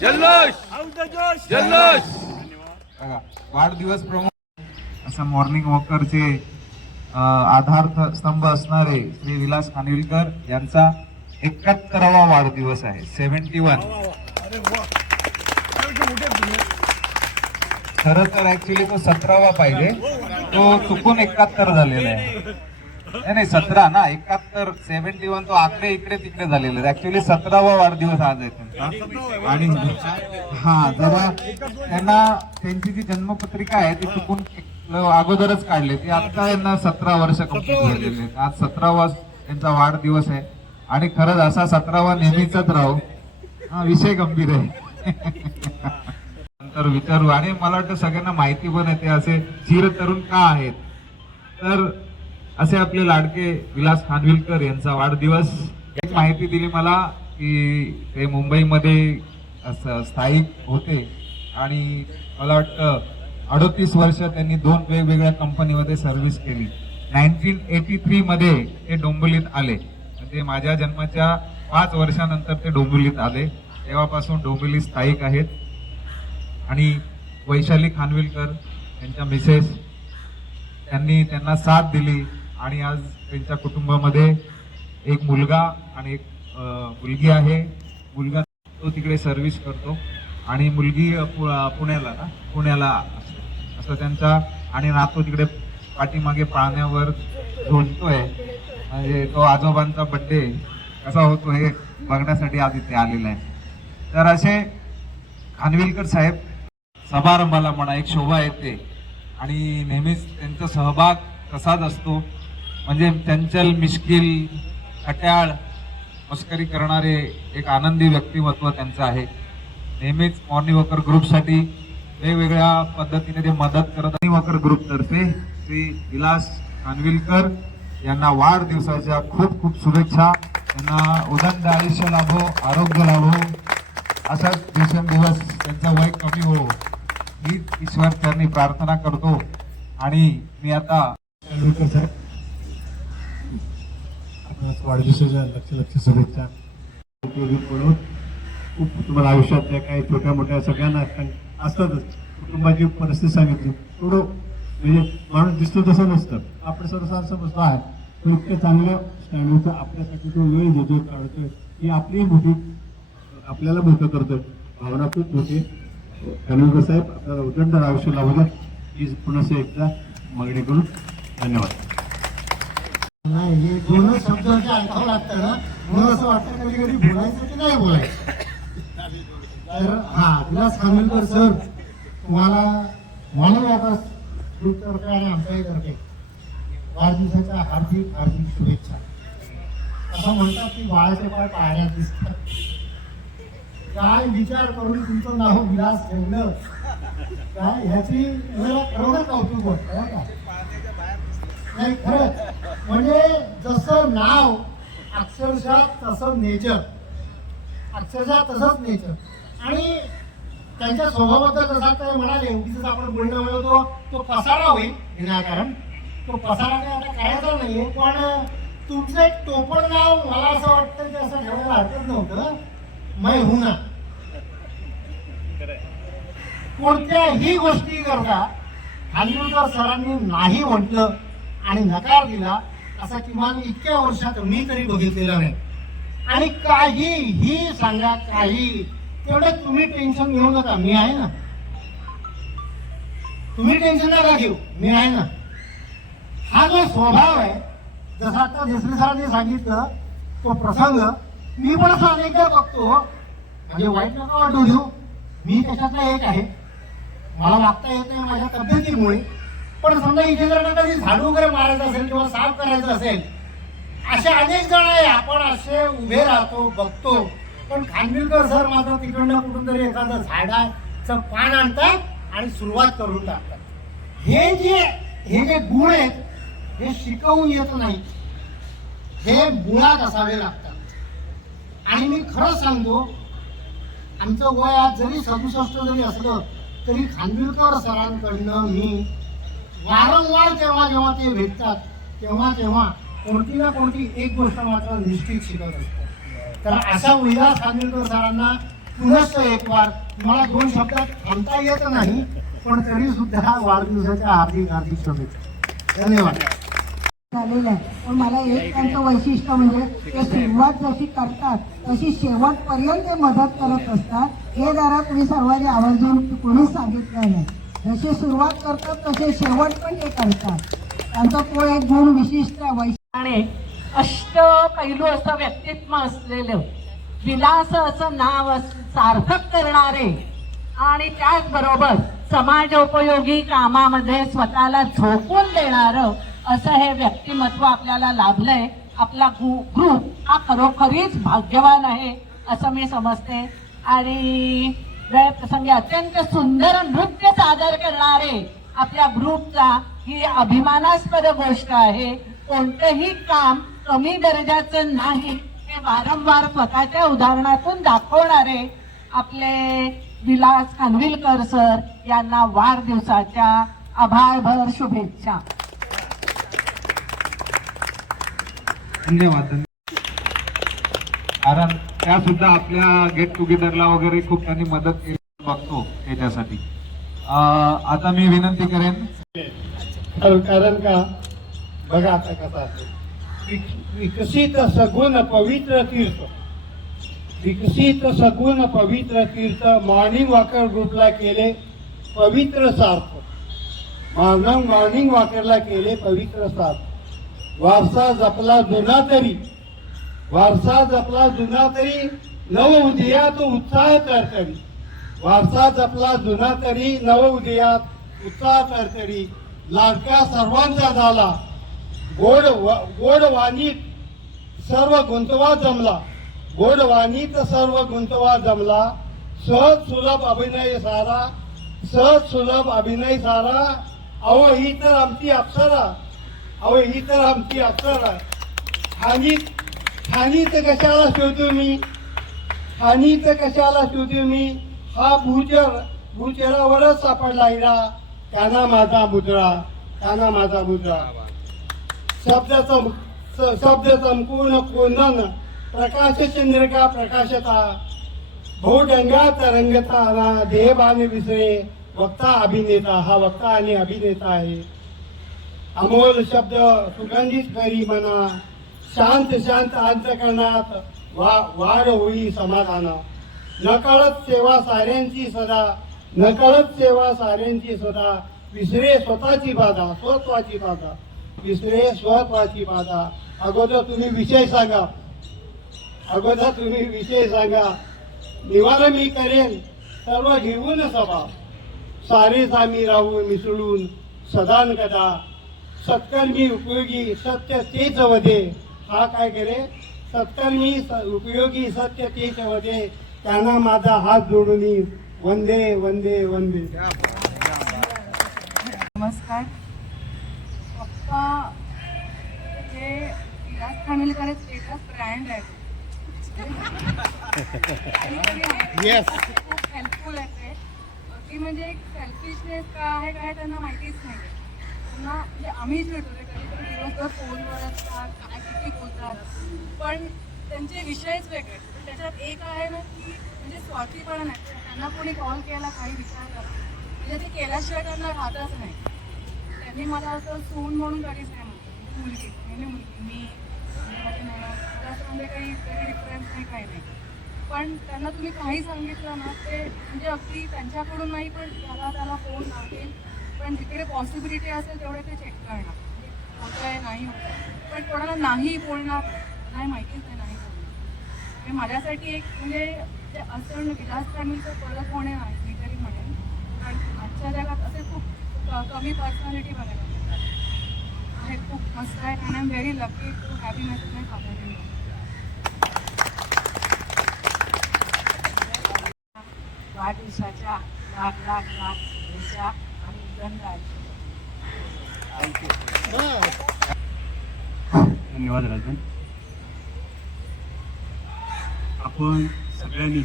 जल्लोष! जल्लोष। वाढदिवस प्रमुख असं मॉर्निंग वॉकरचे आधार स्तंभ असणारे श्री विलास खानविलकर यांचा एकाहत्तरावा वाढदिवस आहे. Seventy one. खर तर ऍक्च्युली तो सतरावा पाहिजे. तो चुकून एकाहत्तर झालेला आहे. नाही नाही सतरा ना एकाहत्तर सेव्हन्टी वन तो आकडे इकडे तिकडे झालेले ऍक्च्युली सतरावा वाढदिवस आज आहे त्यांचा. आणि हा जरा त्यांना त्यांची जी जन्मपत्रिका आहे ती चुकून अगोदरच काढले. ती आता यांना सतरा वर्ष कंप्लीट झालेले आहेत. आज सतरावा त्यांचा वाढदिवस आहे. आणि खरंच असा सतरावा नेहमीचाच राहू. हा विषय गंभीर आहे. नंतर विचारू. आणि मला वाटतं सगळ्यांना माहिती पण येते असे चिर तरुण का आहेत? तर असे आपले लाडके विलास खानविलकर यांचा वाढदिवस. एक माहिती दिली मला की ते मुंबईमध्ये असं स्थायिक होते. आणि मला वाटतं अडोतीस वर्ष त्यांनी दोन वेगवेगळ्या कंपनीमध्ये सर्व्हिस केली. नाईन्टीन एटी थ्री मध्ये ते डोंबिवलीत आले. म्हणजे माझ्या जन्माच्या पाच वर्षानंतर ते डोंबिवलीत आले. तेव्हापासून डोंबिवली स्थायिक आहेत. आणि वैशाली खानविलकर यांच्या मिसेस त्यांनी त्यांना साथ दिली. आणि आज त्यांच्या कुटुंबामध्ये एक मुलगा आणि एक मुलगी आहे. मुलगा तो तिकडे सर्व्हिस करतो. आणि मुलगी पु- पुण्याला ना पुण्याला असं त्यांचा आणि नातू तिकडे पाठीमागे पाळण्यावर झोलतोय म्हणजे तो आजोबांचा बड्डे कसा होतो हे बघण्यासाठी आज इथे आलेला आहे. तर असे खानविलकर साहेब समारंभाला म्हणा एक शोभा येते. आणि नेहमीच त्यांचा सहभाग कसाच असतो. म्हणजे चंचल मिश्किल खट्याळ मस्करी करणारे एक आनंदी व्यक्तिमत्व त्यांचं आहे. नेहमीच मॉर्निंग वॉकर ग्रुपसाठी वेगवेगळ्या पद्धतीने ते मदत करत मॉर्निंग वॉकर ग्रुपतर्फे श्री विलास खानविलकर यांना वाढदिवसाच्या खूप खूप शुभेच्छा. त्यांना उदंड आयुष्य लाभो आरोग्य लाभो. असाच दिवसेंदिवस त्यांचं वय कमी हो हीच ईश्वर त्यांनी प्रार्थना करतो. आणि मी आता साहेब आपणास वाढदिवसाच्या लक्ष लक्ष शुभेच्छा. उपयोगी पडून खूप तुम्हाला आयुष्यातल्या काही छोट्या मोठ्या सगळ्यांना काही असतातच. कुटुंबाची परिस्थिती सांगितली. थोडं म्हणजे माणूस दिसतो तसं नसतं. आपण सर्वसार समजतो आहे पण इतकं चांगलं स्टँडचं आपल्यासाठी तो वेळ देतो काढतोय ही आपलीही मोठी आपल्याला मोठं करतोय. भावना खूप मोठी खानविलकर साहेब. आपल्याला उदंड आयुष्य लावू द्या. ही पुन्हा एकदा मागणी करून धन्यवाद. नाही हे दोनच शब्द जे ऐकावं लागतं ना म्हणून असं वाटतं कधी कधी बोलायचं की नाही बोलायचं. तर हा विलास खानविलकर सर तुम्हाला म्हणून आता ग्रुपतर्फे आणि आमच्याही तर्फे वाढदिवसाच्या हार्दिक हार्दिक शुभेच्छा. असं म्हणतात की बाळाचे पाय पायऱ्या दिसतात काय विचार करून तुमचं नाव विलास ठेवलं काय ह्याची मला खरोखर कौतुक वाटतं का? नाही खरंच. म्हणजे जसं नाव अक्षरशः तसं नेचर अक्षरशः तसंच नेचर आणि त्यांच्या स्वभावाचा जसा ते म्हणाले उगीच आपण बोलणं म्हणतो तो पसारा होईल विनाकारण तो पसारा काही आता करायचा नाहीये पण तुमचं एक टोपण नाव मला असं वाटतं की असं ठेवायला हरकत नव्हतं. मै हुना. कोणत्याही गोष्टी करता खानविलकर सरांनी नाही म्हटलं आणि नकार दिला असा किमान इतक्या वर्षात मी तरी बघितलेला नाही. आणि काही ही सांगा काही तेवढं तुम्ही टेन्शन घेऊ नका मी आहे ना. तुम्ही टेन्शन नका घेऊ मी आहे ना. हा जो स्वभाव आहे जसा आता देसले सरांनी सांगितलं तो प्रसंग मी पण असं अनेकदा बघतो. म्हणजे वाईट नका वाटू घेऊ मी त्याच्यातला एक आहे. मला वागता येत नाही माझ्या तब्येतीमुळे. पण समजा इथे जर का कधी झाडू वगैरे मारायचं असेल किंवा साफ करायचं असेल असे अनेक जण आहे. आपण असे उभे राहतो बघतो. पण खानविलकर सर मात्र तिकडनं कुठून तरी एखादं झाडाचं पान आणतात आणि सुरुवात करून टाकतात. हे जे हे जे गुण आहेत हे शिकवून येत नाही हे मुळात असावे लागतात. आणि मी खरं सांगतो आमचं वय आज जरी सदुसष्ट जरी असलं तरी खानविलकर सरांकडनं मी वारंवार जेव्हा जेव्हा ते भेटतात तेव्हा तेव्हा कोणती ना कोणती एक गोष्ट मात्र निश्चित शिकत असतो. तर अशा विलास खानविलकर सरांना पुनश्च एक वार मला दोन शब्दात थांबता येत नाही पण तरी सुद्धा वाढदिवसाच्या हार्दिक हार्दिक शुभेच्छा. धन्यवाद. झालेलं आहे. पण मला एक त्यांचं वैशिष्ट्य म्हणजे ते सुरुवात जशी करतात तशी शेवटपर्यंत ते मदत करत असतात. हे जरा तुम्ही सर्वांनी आवर्जून कोणीच सांगितलं नाही. जशी सुरुवात करतात तसे शेवट पण ते करतात. त्यांचा तो एक गुण विशिष्ट वैशिष्ट्य अष्ट पैलू असं व्यक्तित्व असलेलं विलास असं नाव अस- सार्थक करणारे आणि त्याचबरोबर समाजोपयोगी कामामध्ये स्वतःला झोकून देणारं असं हे व्यक्तिमत्व आपल्याला लाभलंय. आपला ग्रुप हा खरोखरीच भाग्यवान आहे असं मी समजते. आणि प्रसंगी अत्यंत सुंदर नृत्य सादर करणारे आपल्या ग्रुपचा ही अभिमानास्पद गोष्ट आहे. कोणतंही काम कमी दर्जाचं नाही. हे वारंवार स्वतःच्या उदाहरणातून दाखवणारे आपले विलास खानविलकर सर यांना वाढदिवसाच्या आभारभर शुभेच्छा. धन्यवाद धन्यवाद. त्या सुद्धा आपल्या गेट टुगेदरला वगैरे खूप त्यांनी मदत केली. बघतो त्याच्यासाठी. आता मी विनंती करेन. कारण कारण का? बघा आता कसा विक- विकसित सगुण पवित्र तीर्थ. विकसित सगुण पवित्र तीर्थ मॉर्निंग वॉकर ग्रुपला केले पवित्र सार्थ. मॉर्निंग मॉर्निंग वॉकरला केले पवित्र सार्थ. वारसा जपला जुना तरी. वारसा जपला जुना तरी नव उदयात उत्साह तरतरी वारसा जपला जुना तरी नव उदयात उत्साह तरतरी लाडक्या सर्वांचा झाला. गोड व- गोड वाणीत सर्व गुंतवा जमला. गोड वाणीत सर्व गुंतवा जमला. सहज सुलभ अभिनय सारा. सहज सुलभ अभिनय सारा. अहो ही तर आमची अप्सरा. अहो ही तर आमची अप्सरा. ठाणीत तर कशाला शोधू मी? ठाणीत कशाला शोधू मी? हा भूचर भूचरावरच सापडला हिरा. त्यांना माझा मुद्रा त्यांना माझा मुद्रा. शब्द चम शब्द चमकून कोंदन प्रकाश चंद्रिका प्रकाशता? भोडंगात रंगता देहबाने विसरे वक्ता अभिनेता हा वक्ता आणि अभिनेता आहे. अमोल शब्द सुगंधित करी म्हणा शांत शांत अंतकरणात वा वाढ होई समाधान. नकळत सेवा साऱ्यांची सदा नकळत सेवा साऱ्यांची सदा विसरे स्वतःची बाधा स्वत्वाची बाधा विसरे स्वत्वाची बाधा. अगोदर तुम्ही विषय सांगा. अगोदर तुम्ही विषय सांगा. निवारण मी करेन सर्व घेऊन सभा. सारे सामी राहू मिसळून सदान कदा सत्कर्मी उपयोगी सत्य तेच वधे हा काय करे सत्कर्मी स- उपयोगी सत्य तेच वधे त्यांना माझा हात जोडून वंदे वंदे वंदे. नमस्कार. पप्पा हे विलास खानविलकर स्टेटस ब्रँड आहे. खूप हेल्पफुल आहे ते. की म्हणजे एक सेल्फिशनेस काय आहे काय त्यांना माहितीच नाही. त्यांना म्हणजे आम्ही भेटतो ते कधी फोनवर असतात काय किती बोलतात. पण त्यांचे विषयच वेगळे. पण त्याच्यात एक आहे ना की म्हणजे स्वार्थीपणा नाही त्यांना कोणी कॉल केला काही विचारलं म्हणजे ते केल्याशिवाय त्यांना राहतच नाही. त्यांनी मला असं सून म्हणून कधीच नाही म्हटलं. मुलगी म्हणजे मुलगी मी म्हणजे माझी नणंद, काही काही डिफरन्स नाही काही नाही. पण त्यांना तुम्ही काही सांगितलं ना ते म्हणजे अगदी त्यांच्याकडून नाही पण त्याला त्याला फोन लागेल. पण जिकडे पॉसिबिलिटी असेल तेवढे ते चेक करणार. होत आहे नाही होत पण कोणाला नाही बोलणार नाही माहितीच नाही नाही बोलणार हे माझ्यासाठी एक म्हणजे ते असं विलास खानविलकर परत होणे नाही मी तरी म्हणेन. कारण आजच्या जगात असे खूप कमी पर्सनॅलिटी बघायला मिळतात. आहेत खूप मस्त आहे आणि I am very lucky to happy message my father वाढदिवसाच्या लाख लाख लाख शुभेच्छा आणि धन्यवाद. धन्यवाद राजन. आपण सगळ्यांनी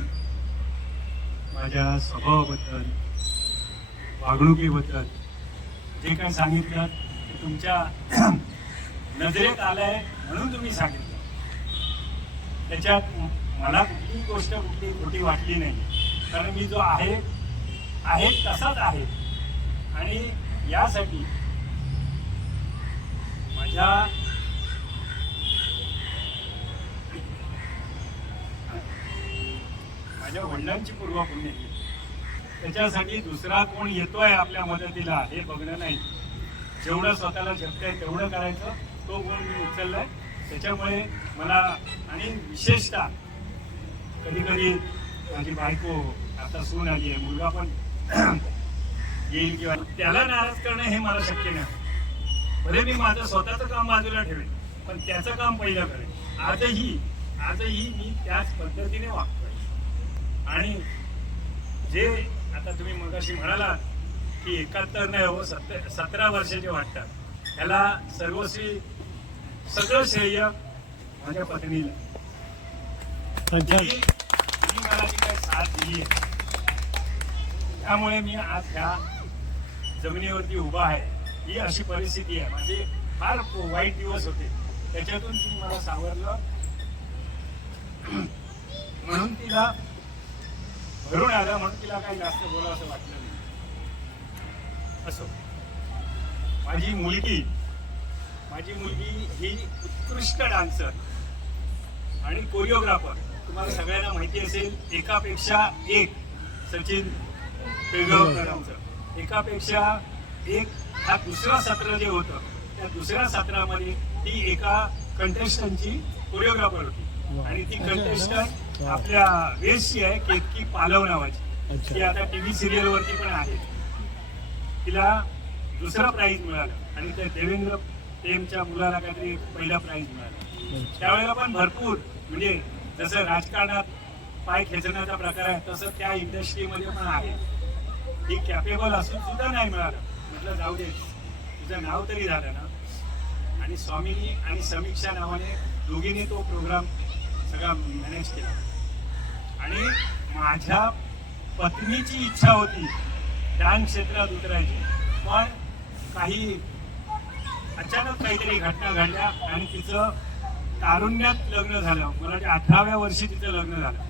माझ्या स्वभावाबद्दल वागणुकीबद्दल जे काही सांगितलं ते तुमच्या नजरेत आलंय म्हणून तुम्ही सांगितलं. त्याच्यात मला कुठलीही गोष्ट कुठली खोटी वाटली नाही. कारण मी जो आहे आहे तसाच आहे. आणि यासाठी माझ्या माझ्या वडिलांची पूर्व पुण्य त्याच्यासाठी दुसरा कोण येतोय आपल्या मदतीला हे बघणं नाही. जेवढं स्वतःला जगता आहे तेवढं करायचं. तो गुण मी उचललाय? त्याच्यामुळे मला आणि विशेषतः कधी कधी माझी बायको आता सून आली आहे मुलगा पण येईल किंवा त्याला नाराज करणं हे मला शक्य नाही. भले मी माझं स्वतःचं काम बाजूला ठेवेन पण त्याचं काम पहिलं करेन. आजही आजही मी त्याच पद्धतीने वागतोय. आणि जे आता तुम्ही मगाशी म्हणालात की एकाहत्तर नाही हो सत्तर सतरा वर्षाचे वाटतात त्याला सर्वस्वी सगळं श्रेय माझ्या पत्नीला. तिने तिने मला साथ दिली त्यामुळे मी आज ह्या जमिनीवरती उभा आहे. ही अशी परिस्थिती आहे. म्हणजे फार वाईट दिवस होते. त्याच्यातून तुम्ही मला सावरलं. म्हणून तिला भरून आलं म्हणून तिला काही जास्त बोलावं असं वाटलं नाही. असो. माझी मुलगी माझी मुलगी ही उत्कृष्ट डान्सर आणि कोरिओग्राफर. तुम्हाला सगळ्यांना माहिती असेल एकापेक्षा एक सचिन पिळगावकरांचं एकापेक्षा एक हा दुसरा सत्र जे होतं त्या दुसऱ्या सत्रामध्ये ती एका कंटेस्टंटची कोरिओग्राफर होती. आणि ती कंटेस्टंट आपल्या वेशची आहे केतकी पालव नावाची. ती आता टीव्ही सिरियल वरती पण आहे. तिला दुसरा प्राइज मिळाला. आणि त्या देवेंद्र प्रेमच्या मुलाला काहीतरी पहिला प्राइज मिळाला. त्यावेळेला पण भरपूर म्हणजे जसं राजकारणात पाय खेचण्याचा प्रकार आहे तसं त्या इंडस्ट्रीमध्ये पण आहे. ही कॅपेबल असून सुद्धा नाही मिळालं. म्हटलं जाऊ दे. तुझं नाव तरी झालं ना. आणि स्वामीनी आणि समीक्षा नावाने दोघींनी तो प्रोग्राम सगळा मॅनेज केला. आणि माझ्या पत्नीची इच्छा होती डान्स क्षेत्रात उतरायची. पण काही अचानक काहीतरी घटना घडल्या आणि तिचं तारुण्यात लग्न झालं. मला अठराव्या वर्षी तिचं लग्न झालं.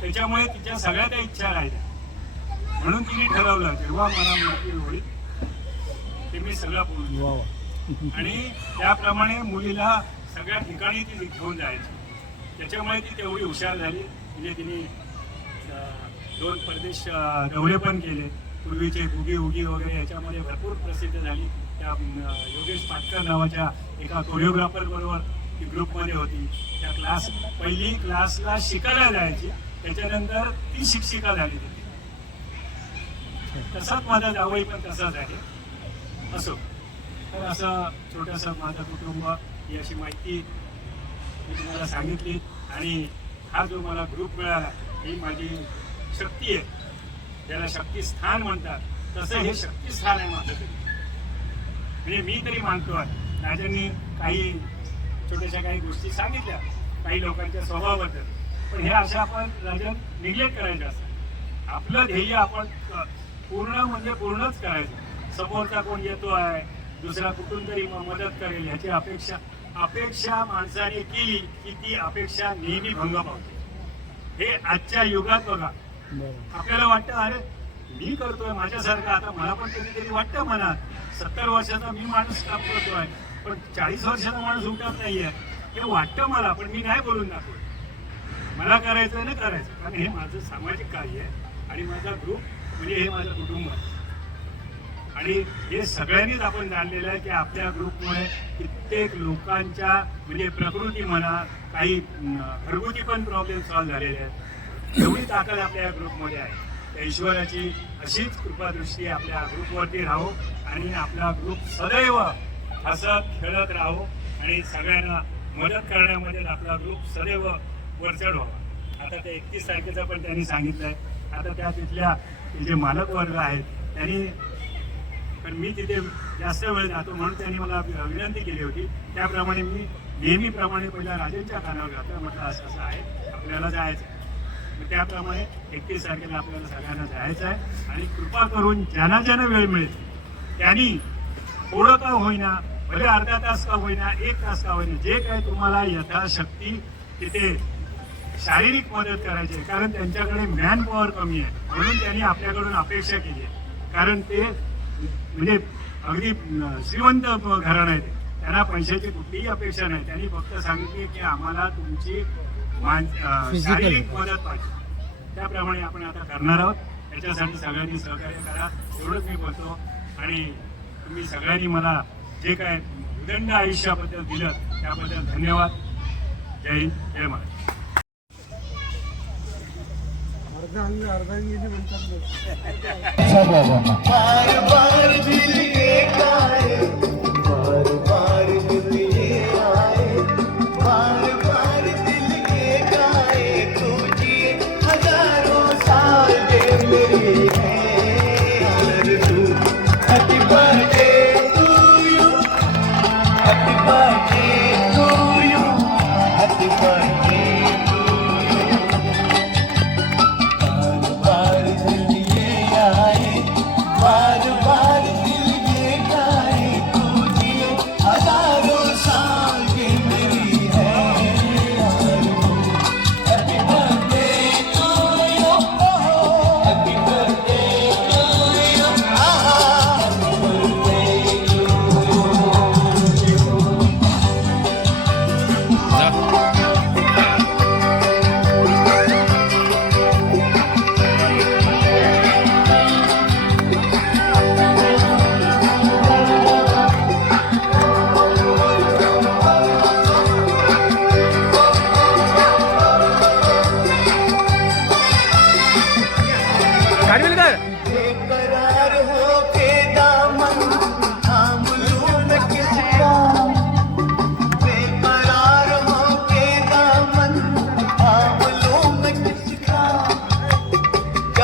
त्याच्यामुळे तिच्या सगळ्या त्या इच्छा राहिल्या. म्हणून तिने ठरवलं जेव्हा मला मुलगी होईल ते मी सगळं पूर्ण आणि त्याप्रमाणे मुलीला सगळ्या ठिकाणी ती घेऊन जायची. त्याच्यामुळे ती तेवढी हुशार झाली. म्हणजे तिने दोन परदेश दौरे पण केले. पूर्वीचे उगी उगी वगैरे याच्यामध्ये भरपूर प्रसिद्ध झाली. त्या योगेश पाटकर नावाच्या एका कोरिओग्राफर बरोबर ती ग्रुपमध्ये होती. त्या क्लास पहिली क्लासला शिकायला जायची. त्याच्यानंतर ती शिक्षिका झाली. तसाच माझा जावई पण तसाच आहे. असो. तर असं छोटंसं माझं कुटुंब ही अशी माहिती मी तुम्हाला सांगितली आणि हा जो मला ग्रुप मिळाला ही माझी शक्ती आहे. ज्याला शक्तीस्थान म्हणतात तसं हे शक्तीस्थान आहे माझं. तरी म्हणजे मी तरी मानतो आहे. राजांनी काही छोट्याशा काही गोष्टी सांगितल्या काही लोकांच्या स्वभावाबद्दल. पण हे अशा आपण राजन निग्लेक्ट करायचे असतात आपलं ध्येय आपण पूर्ण म्हणजे पूर्णच करायचं समोरचा कोण येतो आहे दुसरा कुठून तरी मदत करेल ह्याची अपेक्षा अपेक्षा माणसाने केली की ती अपेक्षा नेहमी भंग पावते. हे आजच्या युगात बघा. आपल्याला वाटतं अरे मी करतोय माझ्यासारखं. आता मला पण कधीतरी वाटतं मनात सत्तर वर्षाचा मी माणूस काम करतोय? पण चाळीस वर्षाचा माणूस उठत नाहीये. हे वाटतं मला पण मी नाही बोलून दाखवत मला करायचं ना करायचं कारण हे माझं सामाजिक कार्य आहे आणि माझा ग्रुप म्हणजे हे माझं कुटुंब आहे. आणि हे सगळ्यांनीच आपण जाणलेलं आहे की आपल्या ग्रुपमुळे कित्येक लोकांच्या म्हणजे प्रकृती म्हणा काही घरगुती पण प्रॉब्लेम सॉल्व्ह झालेले आहेत. एवढी ताकद आपल्या ग्रुपमध्ये आहे. त्या ईश्वराची अशीच कृपादृष्टी आपल्या ग्रुपवरती राहो आणि आपला ग्रुप सदैव हसत खेळत राहो आणि सगळ्यांना मदत करण्यामध्ये आपला ग्रुप सदैव वरचढ व्हावा. आता ते एकतीस तारखेचं पण त्यांनी सांगितलंय. आता त्या तिथल्या जे मालक वर्ग आहेत त्यांनी पण मी तिथे जास्त वेळ जातो म्हणून त्यांनी मला विनंती केली होती त्याप्रमाणे मी नेहमीप्रमाणे पहिल्या राजेंच्या कानावर घातलं म्हटलं असं असं आहे आपल्याला जायचं आहे. त्याप्रमाणे एकतीस तारखेला आपल्याला सगळ्यांना जायचं आहे आणि कृपा करून ज्यांना ज्यांना वेळ मिळेल त्यांनी थोडं का होईना भले अर्धा तास का होईना एक तास का होईना जे काही तुम्हाला यथाशक्ती तिथे शारीरिक मदत करायची आहे कारण त्यांच्याकडे मॅन पॉवर कमी आहे म्हणून त्यांनी आपल्याकडून अपेक्षा केली आहे. कारण ते म्हणजे अगदी श्रीमंत घराणं आहे. त्यांना पैशाची कुठलीही अपेक्षा नाही. त्यांनी फक्त सांगितली की आम्हाला तुमची शारीरिक मदत पाहिजे. त्याप्रमाणे आपण आता करणार आहोत. त्याच्यासाठी सगळ्यांनी सहकार्य करा. एवढंच मी बोलतो. आणि तुम्ही सगळ्यांनी मला जे काय उदंड आयुष्याबद्दल दिलं त्याबद्दल धन्यवाद. जय हिंद. जय महाराष्ट्र. सब बाबांना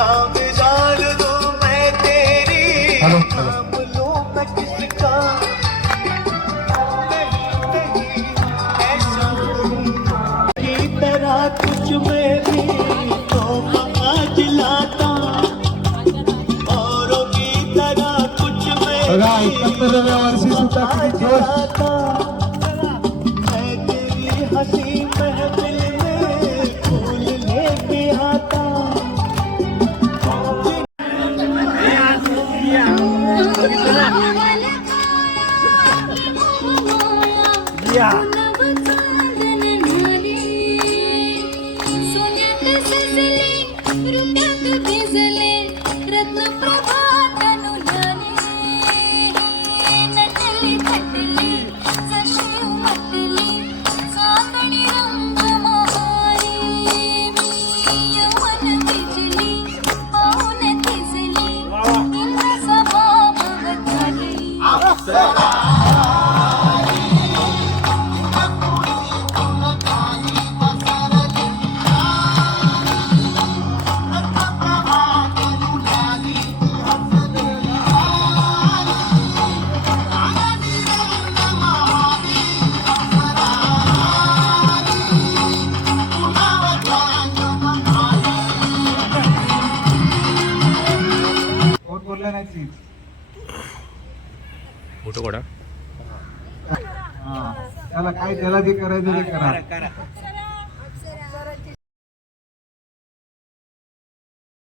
love it. कोण ఎవరైతే